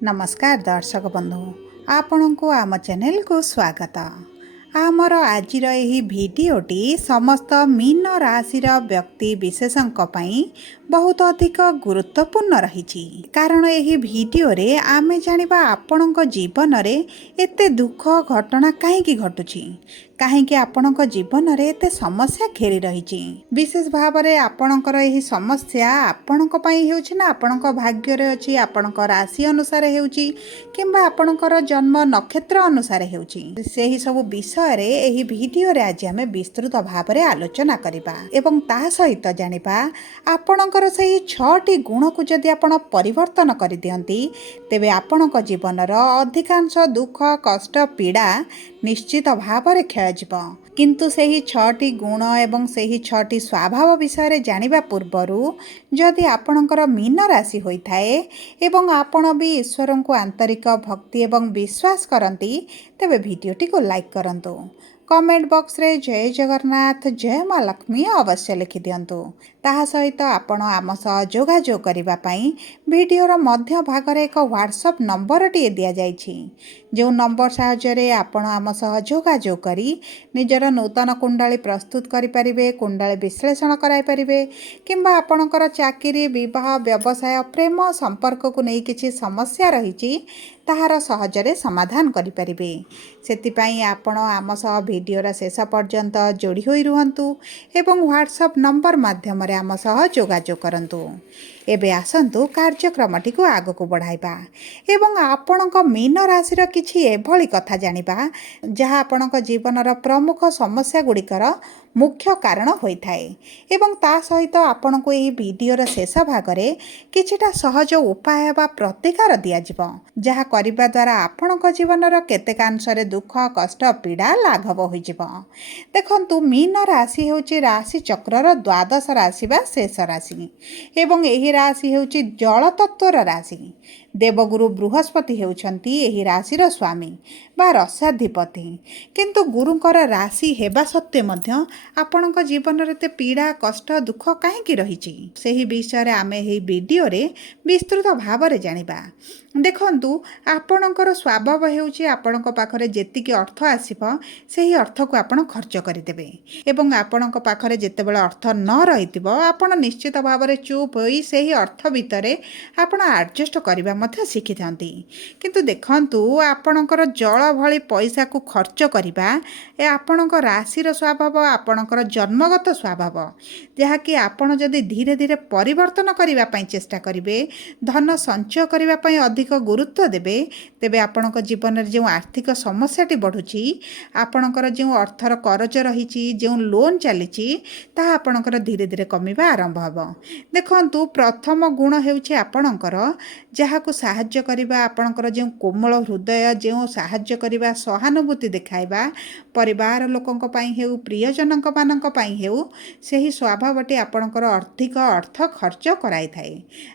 नमस्कार दर्शक बंधु आपण को आम चैनल को स्वागत। आमर आज भिडटी समस्त मीन राशि व्यक्ति विशेषों बहुत अधिक गुरुत्वपूर्ण रही कारण यही भिडियो रे आमे जानिबा आपणक जीवन रे एते दुख घटना कहीं घटुची कहीं आपणक जीवन रे एते समस्या घेरी रही विशेष भाव में आपणकर यही समस्या आपणक पई हेउची ना आपणक भाग्य रे अछि आपणक राशि अनुसार हेउची किंबा आपणकर जन्म नक्षत्र अनुसार हेउची सेही सब विषय रे यही भिडियो रे आज आमे विस्तृत भाव में आलोचना करिबा एवं ता सहित जानिबा आपणकर सही 6टी गुण को जदि आपण परिवर्तन कर दियंती तेबे आपणक जीवनर अधिकांश दुख कष्ट पीड़ा निश्चित भाव में खेल किंतु सही 6टी गुण एवं सही 6टी स्वभाव विषय जानिबा पूर्वरु जदि आपणकर मीन राशि होइथाए एवं आपण भी ईश्वर को आंतरिक भक्ति एवं विश्वास करती तेबे भिडियोटी को लाइक करंतु कमेंट बॉक्स रे जय जगन्नाथ जय माँ लक्ष्मी अवश्य लिखि दियंतु ताहा सहित आपण आम सह जोगाजोग करिबा पई भिडियोर मध्य भाग रे एक व्हाट्सएप नंबर टी दिया जाइछि जो नंबर साहाय्य आपण आम सह जोगाजोग करी निजर नूतन कुंडली प्रस्तुत करि परिबे कुंडली विश्लेषण कराई परिबे किंबा आपणकर चाकरी विवाह व्यवसाय प्रेम संपर्क को नहीं किछि समस्या रहिछि ताहार सहजरे समाधान करि परिबे सेतिपई आपण आम सह भिडियोर शेष पर्यंत जोड़ी होई रुहंतु एवं व्हाट्सएप नंबर माध्यम रे आम सह जोगाजोग करंतु एबे आसंतु कार्यक्रमटी को आग को बढ़ाइबा एवं आपणक मीन राशि किछि एभली कथा जानिबा जहाँ आपणक जीवनर प्रमुख समस्या गुड़िकर मुख्य कारण होइथाए एवं ता सहित आपण को यही भिडियोर शेष भाग में किछिटा सहज उपाय बा प्रतिकार दियाजिबो जहाँ करिबा द्वारा आपणक जीवनर केतेकांशरे दुख कष्ट पीड़ा लाघव होइजिबो। देखंतु मीन राशि हेउची राशि चक्रर द्वादश राशि बा शेष राशि एवं एही राशि हेउची जल तत्वर राशि देवगुरु बृहस्पति हेउछंती एही राशिर स्वामी बा रसाधिपति किंतु गुरुंकर राशि हेबा सत्वे मध्य आपणक जीवन रे पीड़ा कष्ट दुख कहीं रही सही विषय आमे एही वीडियो रे विस्तृत भाव में जानिबा। देखंतु आपणकर स्वभाव हेउची आपणक पाखरे जेतिकी अर्थ आसीबो सेही अर्थ को आपण खर्च करिदेबे एवं आपणक पाखरे जेतेबेले अर्थ न रहितिबो आपण निश्चित भाव में चुप होई सेही अर्थ भितरे आपण एडजस्ट करिबा मध्य शिखि थांती किंतु देखंतु आपणकर जल भली पैसा को खर्च करिबा ए आपणक राशिर स्वभाव आपणकर जन्मगत स्वभाव जहाँकि आपण जदि धीरे धीरे परिवर्तन करिबा पई चेष्टा करिवे धन संचय करिबा पई अधिक गुरुत्व देबे तेबे आपणक जीवन रे जो आर्थिक समस्याटी बढ़ुची आपणकर जो अर्थर करज रही जो लोन चली ताहा आपणकर धीरे धीरे कमिबा आरंभ हबो। देखंतु प्रथम गुण हेउची आपणकर जहाको साहाय्य करिबा आपणकर जो कोमल हृदय जो साहाय्य करिबा सहानुभूति देखाइबा परिवार लोकंक पई हेउ प्रियजनक मानक पई हेउ सेही स्वभावटी आपणकर आर्थिक अर्थ खर्च कराई थाए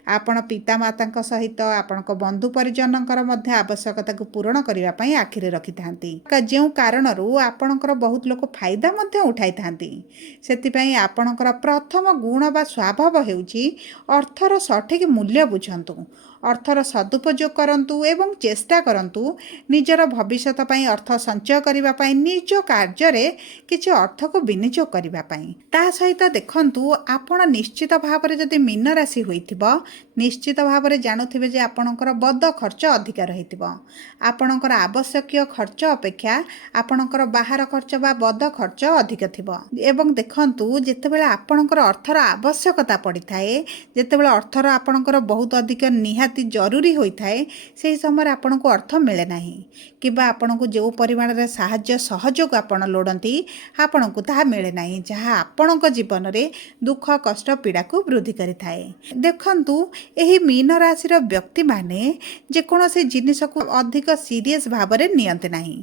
आपण पिता मातांक सहित आपणक बंधु परिजनकर मध्य आवश्यकता को पूर्ण करने पई आखिरे रखि थांती जो कारणरू आपणकर बहुत लोक फायदा मध्य उठाई थांती सेतिपई आपणकर प्रथम गुण बा स्वभाव हेउची अर्थर सठिक मूल्य बुझंतु अर्थर सदुपयोग करंतु एवं चेष्टा करंतु निजर भविष्यत पई अर्थ संचय करिबा पई निज कार्य रे किछि अर्थ को विनियोग करिबा पई ता सहित देखंतु आपण निश्चित भाव में जदि मीन राशि होइथिबो निश्चित भाव में जानुथिबे जे आपणकर बद खर्च अधिक रहिथिबो आपणकर आवश्यक खर्च अपेक्षा आपणकर बाहर खर्च बा बद खर्च अधिक थिबो एवं देखंतु जेतेबेले आपणकर अर्थर आवश्यकता पड़ी थाए जेतेबेले अर्थर आपणकर बहुत अधिक निहाती जरूरी होता है से समय आपन को अर्थ मिले ना कि आपन को जो परिमाण रे साहाय्य सहयोग आपण लोड़ती आपन को ताहा मिले ना जहाँ आपण जीवन में दुख कष्ट पीड़ा को वृद्धि करि थाए। देखंतु एही मीन राशि व्यक्ति माने जेकोसी जिनिस को अधिक सीरियस भाव में नियंते नाही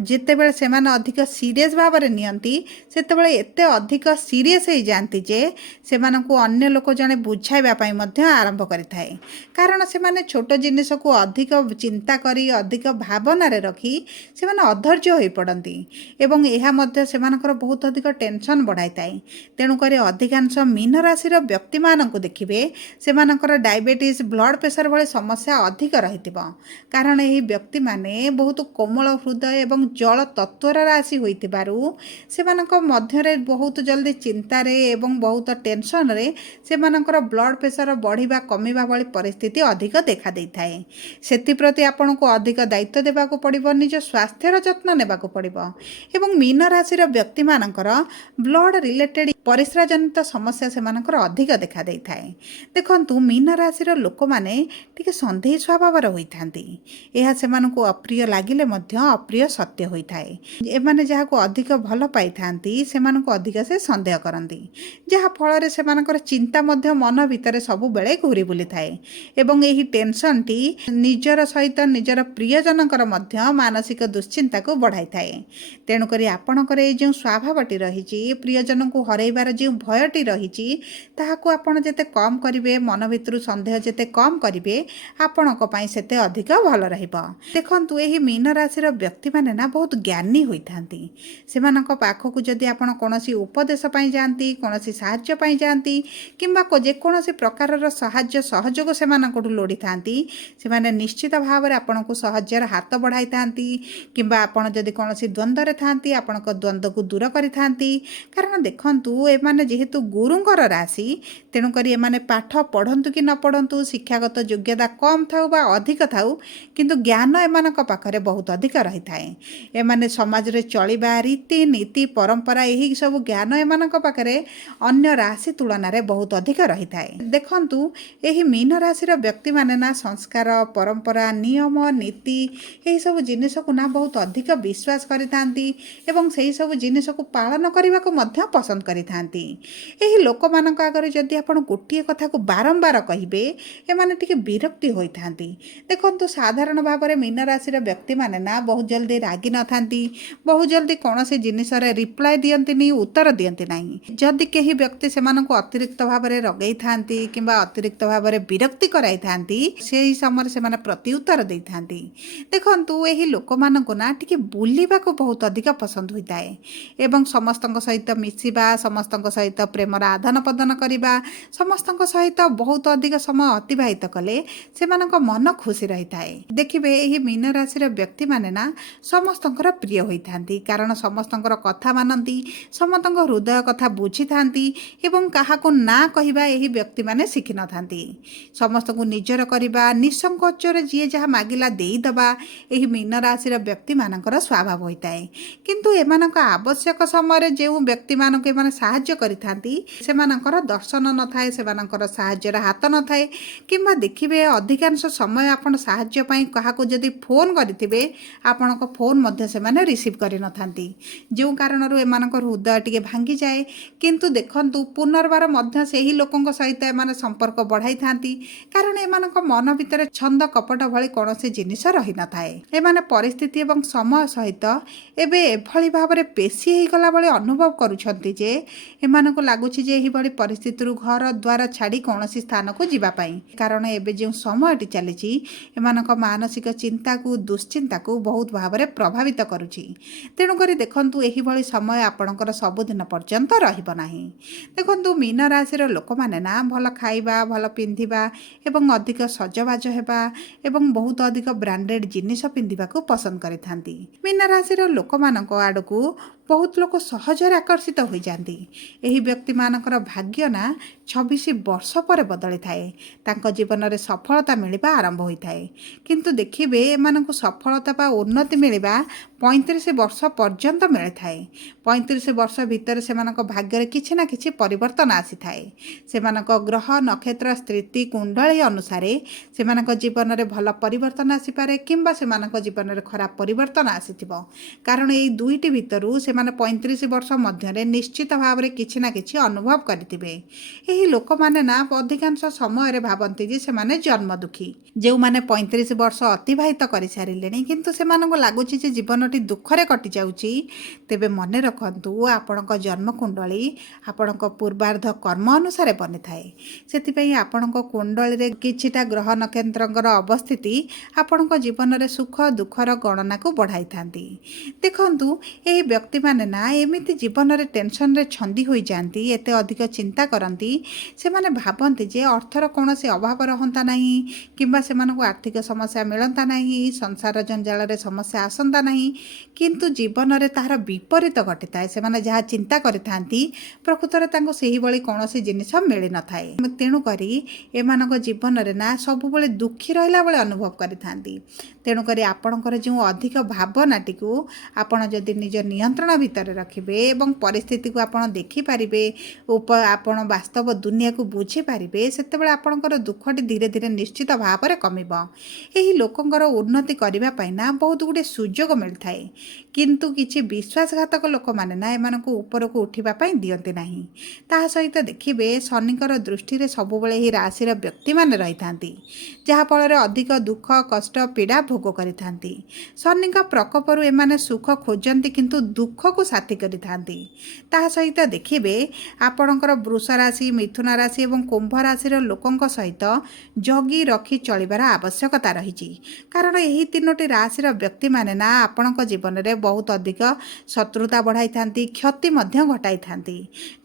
जेतेबेले सेमाने अधिक सीरियस भाव में नियंती सेतेबेले एते अधिक सीरियस हो जाती जे सेमानकु अन्य लोक जने बुझाइबा पई मध्य आरंभ करि थाए कारण କାରଣ ସେମାନେ ଛୋଟ ଜିନିଷକୁ ଅଧିକ ଚିନ୍ତା କରି ଅଧିକ ଭାବନାରେ ରଖି ସେମାନେ ଅଧୈର୍ଯ୍ୟ ହୋଇପଡ଼ନ୍ତି ଏବଂ ଏହା ମଧ୍ୟ ସେମାନଙ୍କର ବହୁତ ଅଧିକ ଟେନସନ୍ ବଢ଼ାଇଥାଏ। ତେଣୁକରି ଅଧିକାଂଶ ମୀନ ରାଶିର ବ୍ୟକ୍ତିମାନଙ୍କୁ ଦେଖିବେ ସେମାନଙ୍କର ଡାଇବେଟିସ୍ ବ୍ଲଡ଼ ପ୍ରେସର ଭଳି ସମସ୍ୟା ଅଧିକ ରହିଥିବ। କାରଣ ଏହି ବ୍ୟକ୍ତିମାନେ ବହୁତ କୋମଳ ହୃଦୟ ଏବଂ ଜଳ ତତ୍ତ୍ୱର ରାଶି ହୋଇଥିବାରୁ ସେମାନଙ୍କ ମଧ୍ୟରେ ବହୁତ ଜଲ୍ଦି ଚିନ୍ତାରେ ଏବଂ ବହୁତ ଟେନସନ୍ରେ ସେମାନଙ୍କର ବ୍ଲଡ଼ ପ୍ରେସର ବଢ଼ିବା କମିବା ଭଳି ପରିସ୍ଥିତି ଅଧିକ ଦେଖାଦେଇଥାଏ। ସେଥିପ୍ରତି ଆପଣଙ୍କୁ ଅଧିକ ଦାୟିତ୍ୱ ଦେବାକୁ ପଡ଼ିବ, ନିଜ ସ୍ୱାସ୍ଥ୍ୟର ଯତ୍ନ ନେବାକୁ ପଡ଼ିବ ଏବଂ ମୀନ ରାଶିର ବ୍ୟକ୍ତିମାନଙ୍କର ବ୍ଲଡ଼ ରିଲେଟେଡ଼ ପରିସ୍ରା ଜନିତ ସମସ୍ୟା ସେମାନଙ୍କର ଅଧିକ ଦେଖାଦେଇଥାଏ। ଦେଖନ୍ତୁ, ମୀନ ରାଶିର ଲୋକମାନେ ଟିକେ ସନ୍ଦେହୀ ସ୍ୱଭାବର ହୋଇଥାନ୍ତି। ଏହା ସେମାନଙ୍କୁ ଅପ୍ରିୟ ଲାଗିଲେ ମଧ୍ୟ ଅପ୍ରିୟ ସତ୍ୟ ହୋଇଥାଏ। ଏମାନେ ଯାହାକୁ ଅଧିକ ଭଲ ପାଇଥାନ୍ତି ସେମାନଙ୍କୁ ଅଧିକ ସେ ସନ୍ଦେହ କରନ୍ତି, ଯାହାଫଳରେ ସେମାନଙ୍କର ଚିନ୍ତା ମଧ୍ୟ ମନ ଭିତରେ ସବୁବେଳେ ଘୁରି ବୁଲିଥାଏ ଏବଂ ଏହି ଟେନସନ୍ଟି ନିଜର ସହିତ ନିଜର ପ୍ରିୟଜନଙ୍କର ମଧ୍ୟ ମାନସିକ ଦୁଶ୍ଚିନ୍ତାକୁ ବଢ଼ାଇଥାଏ। ତେଣୁକରି ଆପଣଙ୍କର ଏଇ ଯେଉଁ ସ୍ୱଭାବଟି ରହିଛି, ପ୍ରିୟଜନଙ୍କୁ ହରାଇବାର ଯେଉଁ ଭୟଟି ରହିଛି, ତାହାକୁ ଆପଣ ଯେତେ କମ୍ କରିବେ, ମନ ଭିତରୁ ସନ୍ଦେହ ଯେତେ କମ୍ କରିବେ, ଆପଣଙ୍କ ପାଇଁ ସେତେ ଅଧିକ ଭଲ ରହିବ। ଦେଖନ୍ତୁ, ଏହି ମୀନ ରାଶିର ବ୍ୟକ୍ତିମାନେ ନା ବହୁତ ଜ୍ଞାନୀ ହୋଇଥାନ୍ତି। ସେମାନଙ୍କ ପାଖକୁ ଯଦି ଆପଣ କୌଣସି ଉପଦେଶ ପାଇଁ ଯାଆନ୍ତି, କୌଣସି ସାହାଯ୍ୟ ପାଇଁ ଯାଆନ୍ତି କିମ୍ବା ଯେକୌଣସି ପ୍ରକାରର ସାହାଯ୍ୟ ସହଯୋଗ ସେମାନଙ୍କଠୁ ଲୋଡ଼ିଥାନ୍ତି, ସେମାନେ ନିଶ୍ଚିତ ଭାବରେ ଆପଣଙ୍କୁ ସାହାଯ୍ୟର ହାତ ବଢ଼ାଇଥାନ୍ତି କିମ୍ବା ଆପଣ ଯଦି କୌଣସି ଦ୍ୱନ୍ଦ୍ୱରେ ଥାନ୍ତି ଆପଣଙ୍କ ଦ୍ୱନ୍ଦ୍ୱକୁ ଦୂର କରିଥାନ୍ତି। କାରଣ ଦେଖନ୍ତୁ, ଏମାନେ ଯେହେତୁ ଗୁରୁଙ୍କର ରାଶି, ତେଣୁକରି ଏମାନେ ପାଠ ପଢ଼ନ୍ତୁ କି ନ ପଢ଼ନ୍ତୁ, ଶିକ୍ଷାଗତ ଯୋଗ୍ୟତା କମ୍ ଥାଉ ବା ଅଧିକ ଥାଉ, କିନ୍ତୁ ଜ୍ଞାନ ଏମାନଙ୍କ ପାଖରେ ବହୁତ ଅଧିକ ରହିଥାଏ। ଏମାନେ ସମାଜରେ ଚଳିବା ରୀତିନୀତି ପରମ୍ପରା ଏହି ସବୁ ଜ୍ଞାନ ଏମାନଙ୍କ ପାଖରେ ଅନ୍ୟ ରାଶି ତୁଳନାରେ ବହୁତ ଅଧିକ ରହିଥାଏ। ଦେଖନ୍ତୁ, ଏହି ମୀନ ରାଶିର ବ୍ୟକ୍ତିମାନେ ନା ସଂସ୍କାର, ପରମ୍ପରା, ନିୟମ, ନୀତି ଏହିସବୁ ଜିନିଷକୁ ନା ବହୁତ ଅଧିକ ବିଶ୍ୱାସ କରିଥାନ୍ତି ଏବଂ ସେହି ସବୁ ଜିନିଷକୁ ପାଳନ କରିବାକୁ ମଧ୍ୟ ପସନ୍ଦ କରିଥାନ୍ତି। ଏହି ଲୋକମାନଙ୍କ ଆଗରେ ଯଦି ଆପଣ ଗୋଟିଏ କଥାକୁ ବାରମ୍ବାର କହିବେ, ଏମାନେ ଟିକେ ବିରକ୍ତି ହୋଇଥାନ୍ତି। ଦେଖନ୍ତୁ, ସାଧାରଣ ଭାବରେ ମୀନ ରାଶିର ବ୍ୟକ୍ତିମାନେ ନା ବହୁତ ଜଲ୍ଦି ରାଗି ନଥାନ୍ତି, ବହୁତ ଜଲ୍ଦି କୌଣସି ଜିନିଷରେ ରିପ୍ଲାଏ ଦିଅନ୍ତିନି, ଉତ୍ତର ଦିଅନ୍ତି ନାହିଁ। ଯଦି କେହି ବ୍ୟକ୍ତି ସେମାନଙ୍କୁ ଅତିରିକ୍ତ ଭାବରେ ରଗେଇଥାନ୍ତି କିମ୍ବା ଅତିରିକ୍ତ ଭାବରେ ବିରକ୍ତି କରାଇଥାନ୍ତି, ସେହି ସମୟରେ ସେମାନେ ପ୍ରତି ଉତ୍ତର ଦେଇଥାନ୍ତି। ଦେଖନ୍ତୁ, ଏହି ଲୋକମାନଙ୍କୁ ନା ଟିକେ ବୁଲିବାକୁ ବହୁତ ଅଧିକ ପସନ୍ଦ ହୋଇଥାଏ ଏବଂ ସମସ୍ତଙ୍କ ସହିତ ମିଶିବା, ସମସ୍ତଙ୍କ ସହିତ ପ୍ରେମର ଆଦାନ ପ୍ରଦାନ କରିବା, ସମସ୍ତଙ୍କ ସହିତ ବହୁତ ଅଧିକ ସମୟ ଅତିବାହିତ କଲେ ସେମାନଙ୍କ ମନ ଖୁସି ରହିଥାଏ। ଦେଖିବେ, ଏହି ମୀନ ରାଶିର ବ୍ୟକ୍ତିମାନେ ନା ସମସ୍ତଙ୍କର ପ୍ରିୟ ହୋଇଥାନ୍ତି, କାରଣ ସମସ୍ତଙ୍କର କଥା ମାନନ୍ତି, ସମସ୍ତଙ୍କ ହୃଦୟ କଥା ବୁଝିଥାନ୍ତି ଏବଂ କାହାକୁ ନା କହିବା ଏହି ବ୍ୟକ୍ତିମାନେ ଶିଖିନଥାନ୍ତି। ସମସ୍ତଙ୍କୁ ନିଜର କରିବା, ନିଃସଙ୍କୋଚରେ ଯିଏ ଯାହା ମାଗିଲା ଦେଇଦେବା ଏହି ମୀନ ରାଶିର ବ୍ୟକ୍ତିମାନଙ୍କର ସ୍ୱଭାବ ହୋଇଥାଏ। କିନ୍ତୁ ଏମାନଙ୍କ ଆବଶ୍ୟକ ସମୟରେ ଯେଉଁ ବ୍ୟକ୍ତିମାନଙ୍କୁ ଏମାନେ ସାହାଯ୍ୟ କରିଥାନ୍ତି ସେମାନଙ୍କର ଦର୍ଶନ ନଥାଏ, ସେମାନଙ୍କର ସାହାଯ୍ୟର ହାତ ନଥାଏ କିମ୍ବା ଦେଖିବେ ଅଧିକାଂଶ ସମୟ ଆପଣ ସାହାଯ୍ୟ ପାଇଁ କାହାକୁ ଯଦି ଫୋନ୍ କରିଥିବେ, ଆପଣଙ୍କ ଫୋନ୍ ମଧ୍ୟ ସେମାନେ ରିସିଭ୍ କରିନଥାନ୍ତି, ଯେଉଁ କାରଣରୁ ଏମାନଙ୍କର ହୃଦୟ ଟିକେ ଭାଙ୍ଗିଯାଏ। କିନ୍ତୁ ଦେଖନ୍ତୁ, ପୁନର୍ବାର ମଧ୍ୟ ସେହି ଲୋକଙ୍କ ସହିତ ଏମାନେ ସମ୍ପର୍କ ବଢ଼ାଇଥାନ୍ତି, କାରଣ ଏମାନଙ୍କ ମନ ଭିତରେ ଛନ୍ଦ କପଟ ଭଳି କୌଣସି ଜିନିଷ ରହିନଥାଏ। ଏମାନେ ପରିସ୍ଥିତି ଏବଂ ସମୟ ସହିତ ଏବେ ଏଭଳି ଭାବରେ ପେଶୀ ହୋଇଗଲା ଭଳି ଅନୁଭବ କରୁଛନ୍ତି ଯେ ଏମାନଙ୍କୁ ଲାଗୁଛି ଯେ ଏହିଭଳି ପରିସ୍ଥିତିରୁ ଘର ଦ୍ୱାର ଛାଡ଼ି କୌଣସି ସ୍ଥାନକୁ ଯିବା ପାଇଁ। କାରଣ ଏବେ ଯେଉଁ ସମୟଟି ଚାଲିଛି ଏମାନଙ୍କ ମାନସିକ ଚିନ୍ତାକୁ, ଦୁଶ୍ଚିନ୍ତାକୁ ବହୁତ ଭାବରେ ପ୍ରଭାବିତ କରୁଛି। ତେଣୁକରି ଦେଖନ୍ତୁ, ଏହିଭଳି ସମୟ ଆପଣଙ୍କର ସବୁଦିନ ପର୍ଯ୍ୟନ୍ତ ରହିବ ନାହିଁ। ଦେଖନ୍ତୁ, ମୀନ ରାଶିର ଲୋକମାନେ ନା ଭଲ ଖାଇବା, ଭଲ ପିନ୍ଧିବା ଏବଂ ଅଧିକ ସଜବାଜ ହେବା ଏବଂ ବହୁତ ଅଧିକ ବ୍ରାଣ୍ଡେଡ୍ ଜିନିଷ ପିନ୍ଧିବାକୁ ପସନ୍ଦ କରିଥାନ୍ତି। ମୀନ ରାଶିର ଲୋକମାନଙ୍କ ଆଡ଼କୁ ବହୁତ ଲୋକ ସହଜରେ ଆକର୍ଷିତ ହୋଇଯାନ୍ତି। ଏହି ବ୍ୟକ୍ତିମାନଙ୍କର ଭାଗ୍ୟ ନା 26 ବର୍ଷ ପରେ ବଦଳିଥାଏ, ତାଙ୍କ ଜୀବନରେ ସଫଳତା ମିଳିବା ଆରମ୍ଭ ହୋଇଥାଏ। କିନ୍ତୁ ଦେଖିବେ, ଏମାନଙ୍କୁ ସଫଳତା ବା ଉନ୍ନତି ମିଳିବା 35 ବର୍ଷ ପର୍ଯ୍ୟନ୍ତ ମିଳିଥାଏ। 35 ବର୍ଷ ଭିତରେ ସେମାନଙ୍କ ଭାଗ୍ୟରେ କିଛି ନା କିଛି ପରିବର୍ତ୍ତନ ଆସିଥାଏ। ସେମାନଙ୍କ ଗ୍ରହ ନକ୍ଷତ୍ର ସ୍ଥିତି କୁଣ୍ଡଳୀ ଅନୁସାରେ ସେମାନଙ୍କ ଜୀବନରେ ଭଲ ପରିବର୍ତ୍ତନ ଆସିପାରେ କିମ୍ବା ସେମାନଙ୍କ ଜୀବନରେ ଖରାପ ପରିବର୍ତ୍ତନ ଆସିଥିବ। କାରଣ ଏହି ଦୁଇଟି ଭିତରୁ ସେମାନେ 35 ବର୍ଷ ମଧ୍ୟରେ ନିଶ୍ଚିତ ଭାବରେ କିଛି ନା କିଛି ଅନୁଭବ କରିଥିବେ। ଏହି ଲୋକମାନେ ନା ଅଧିକାଂଶ ସମୟରେ ଭାବନ୍ତି ଯେ ସେମାନେ ଜନ୍ମ ଦୁଃଖୀ। ଯେଉଁମାନେ 35 ବର୍ଷ ଅତିବାହିତ କରିସାରିଲେଣି କିନ୍ତୁ ସେମାନଙ୍କୁ ଲାଗୁଛି ଯେ ଜୀବନଟି ଦୁଃଖରେ କଟିଯାଉଛି, ତେବେ ମନେ ରଖନ୍ତୁ, ଆପଣଙ୍କ ଜନ୍ମକୁଣ୍ଡଳୀ ଆପଣଙ୍କ ପୂର୍ବାର୍ଦ୍ଧ କର୍ମ ଅନୁସାରେ ବନିଥାଏ। ସେଥିପାଇଁ ଆପଣଙ୍କ କୁଣ୍ଡଳୀରେ କି किछिटा ग्रह नक्षत्रଙ୍କର ଅବସ୍ଥିତି ଆପଣଙ୍କ ଜୀବନରେ ସୁଖ ଦୁଃଖର ଗଣନାକୁ ବଢ଼ାଇଥାନ୍ତି। ଦେଖନ୍ତୁ ଏହି ବ୍ୟକ୍ତିମାନେ ନା ଏମିତି ଜୀବନରେ ଟେନସନରେ ଛନ୍ଦି ହୋଇଯାଆନ୍ତି, ଏତେ ଅଧିକ ଚିନ୍ତା କରନ୍ତି। ସେମାନେ ଭାବନ୍ତି ଯେ ଅର୍ଥର କୌଣସି ଅଭାବ ରହନ୍ତା ନାହିଁ କିମ୍ବା ସେମାନଙ୍କୁ ଆର୍ଥିକ ସମସ୍ୟା ମିଳନ୍ତା ନାହିଁ, ସଂସାର ଜଞ୍ଜାଳରେ ସମସ୍ୟା ଆସନ୍ତା ନାହିଁ, କିନ୍ତୁ ଜୀବନରେ ତାହାର ବିପରୀତ ଘଟିଥାଏ। ସେମାନେ ଯାହା ଚିନ୍ତା କରିଥାନ୍ତି ପ୍ରକୃତରେ ତାଙ୍କୁ ସେହିଭଳି କୌଣସି ଜିନିଷ ମିଳିନଥାଏ। ତେଣୁକରି ଏମାନଙ୍କ ଜୀବନରେ ନା ସବୁବେଳେ ଦୁଃଖୀ ରହିଲା ଭଳି ଅନୁଭବ କରିଥାନ୍ତି। ତେଣୁକରି ଆପଣଙ୍କର ଯେଉଁ ଅଧିକ ଭାବନାଟିକୁ ଆପଣ ଯଦି ନିଜ ନିୟନ୍ତ୍ରଣ ଭିତରେ ରଖିବେ ଏବଂ ପରିସ୍ଥିତିକୁ ଆପଣ ଦେଖିପାରିବେ, ଆପଣ ବାସ୍ତବ ଦୁନିଆକୁ ବୁଝିପାରିବେ, ସେତେବେଳେ ଆପଣଙ୍କର ଦୁଃଖଟି ଧୀରେ ଧୀରେ ନିଶ୍ଚିତ ଭାବରେ କମିବ। ଏହି ଲୋକଙ୍କର ଉନ୍ନତି କରିବା ପାଇଁ ନା ବହୁତ ଗୁଡ଼ିଏ ସୁଯୋଗ ମିଳିଥାଏ, କିନ୍ତୁ କିଛି ବିଶ୍ୱାସଘାତକ ଲୋକମାନେ ନା ଏମାନଙ୍କୁ ଉପରକୁ ଉଠିବା ପାଇଁ ଦିଅନ୍ତି ନାହିଁ। ତାହା ସହିତ ଦେଖିବେ ଶନିଙ୍କର ଦୃଷ୍ଟିରେ ସବୁବେଳେ ଏହି ରାଶିର ବ୍ୟକ୍ତିମାନେ ରହିଥାନ୍ତି, ଯାହାଫଳରେ ଅଧିକ ଦୁଃଖ କଷ୍ଟ ପୀଡ଼ା ଭୋଗ କରିଥାନ୍ତି। ଶନିଙ୍କ ପ୍ରକୋପରୁ ଏମାନେ ସୁଖ ଖୋଜନ୍ତି କିନ୍ତୁ ଦୁଃଖକୁ ସାଥୀ କରିଥାନ୍ତି। ତାହା ସହିତ ଦେଖିବେ ଆପଣଙ୍କର ବୃଷ ରାଶି, ମିଥୁନ ରାଶି ଏବଂ କୁମ୍ଭ ରାଶିର ଲୋକଙ୍କ ସହିତ ଜଗି ରଖି ଚଳିବାର ଆବଶ୍ୟକତା ରହିଛି। କାରଣ ଏହି ତିନୋଟି ରାଶିର ବ୍ୟକ୍ତିମାନେ ନା ଆପଣଙ୍କ ଜୀବନରେ ବହୁତ ଅଧିକ ଶତ୍ରୁତା ବଢ଼ାଇଥାନ୍ତି, କ୍ଷତି ମଧ୍ୟ ଘଟାଇଥାନ୍ତି।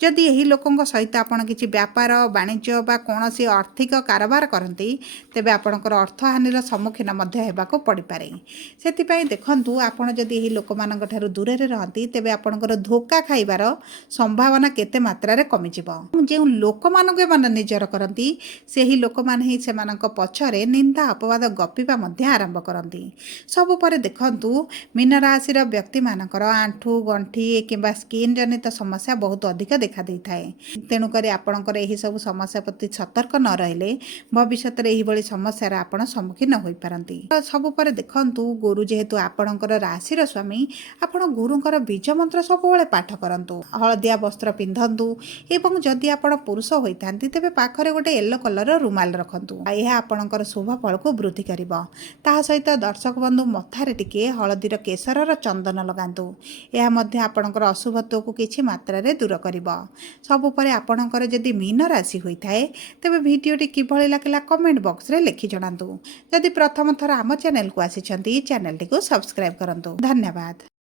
ଯଦି ଏହି ଲୋକଙ୍କ ସହିତ ଆପଣ କିଛି ବ୍ୟାପାର ବାଣିଜ୍ୟ ବା କୌଣସି ଆର୍ଥିକ କାରବାର କରନ୍ତି, ତେବେ ଆପଣଙ୍କର ଅର୍ଥହାନିର ସମ୍ମୁଖୀନ ମଧ୍ୟ ହେବାକୁ ପଡ଼ିପାରେ। ସେଥିପାଇଁ ଦେଖନ୍ତୁ, ଆପଣ ଯଦି ଏହି ଲୋକମାନଙ୍କ ଠାରୁ ଦୂରରେ ରହନ୍ତି, ତେବେ ଆପଣଙ୍କର ଧୋକା ଖାଇବାର ସମ୍ଭାବନା କେତେ ମାତ୍ରାରେ କମିଯିବ। ଯେଉଁ ଲୋକମାନଙ୍କୁ ଏମାନେ ନିଜର କରନ୍ତି, ସେହି ଲୋକମାନେ ହିଁ ସେମାନଙ୍କ ପଛରେ ନିନ୍ଦା ଅପବାଦ ଗପିବା ମଧ୍ୟ ଆରମ୍ଭ କରନ୍ତି। ସବୁ ପରେ ଦେଖନ୍ତୁ, ମୀନ ରାଶିର ବ୍ୟକ୍ତିମାନଙ୍କର ଆଣ୍ଠୁ ଗଣ୍ଠି କିମ୍ବା ସ୍କିନ୍ ଜନିତ ସମସ୍ୟା ବହୁତ ଅଧିକ ଦେଖାଦେଇଥାଏ। ତେଣୁକରି ଆପଣଙ୍କର ଏହିସବୁ ସମସ୍ୟା ପ୍ରତି ସତର୍କ ନ ରହିଲେ ଭବିଷ୍ୟତରେ ଏହିଭଳି ସମସ୍ୟାର ଆପଣ ସମ୍ମୁଖୀନ ହୋଇପାରନ୍ତି। ସବୁ ପରେ ଦେଖନ୍ତୁ, ଗୁରୁ ଯେହେତୁ ଆପଣଙ୍କର ରାଶିର ସ୍ୱାମୀ, ଆପଣ ଗୁରୁଙ୍କର ବୀଜ ମନ୍ତ୍ର ସବୁବେଳେ ପାଠ କରନ୍ତୁ, ହଳଦିଆ ବସ୍ତ୍ର ପିନ୍ଧନ୍ତୁ ଏବଂ ଯଦି ଆପଣ ପୁରୁଷ ହୋଇଥାନ୍ତି ତେବେ ପାଖରେ ଗୋଟେ ୟେଲୋ କଲରର ରୁମାଲ ରଖନ୍ତୁ। ଏହା ଆପଣଙ୍କର ଶୁଭ ଫଳକୁ ବୃଦ୍ଧି କରିବ। ତାହା ସହିତ ଦର୍ଶକ ବନ୍ଧୁ ମଥାରେ ଟିକେ ହଳଦୀର କେଶରର ଚନ୍ଦନ ଲଗାନ୍ତୁ। ଏହା ମଧ୍ୟ ଆପଣଙ୍କର ଅଶୁଭତ୍ୱକୁ କିଛି ମାତ୍ରାରେ ଦୂର କରିବ। ସବୁ ପରେ ଆପଣଙ୍କର ଯଦି ମୀନ ରାଶି ହୋଇଥାଏ, ତେବେ ଭିଡ଼ିଓଟି କିଭଳି ଲାଗିଲା କମେଣ୍ଟ ବକ୍ସରେ ଲେଖି ଜଣାନ୍ତୁ। ଯଦି ପ୍ରଥମ ଥର ଆମ ଚ୍ୟାନେଲକୁ ଆସିଛନ୍ତି, ଚ୍ୟାନେଲଟିକୁ ସବସ୍କ୍ରାଇବ୍ କରନ୍ତୁ। ଧନ୍ୟବାଦ।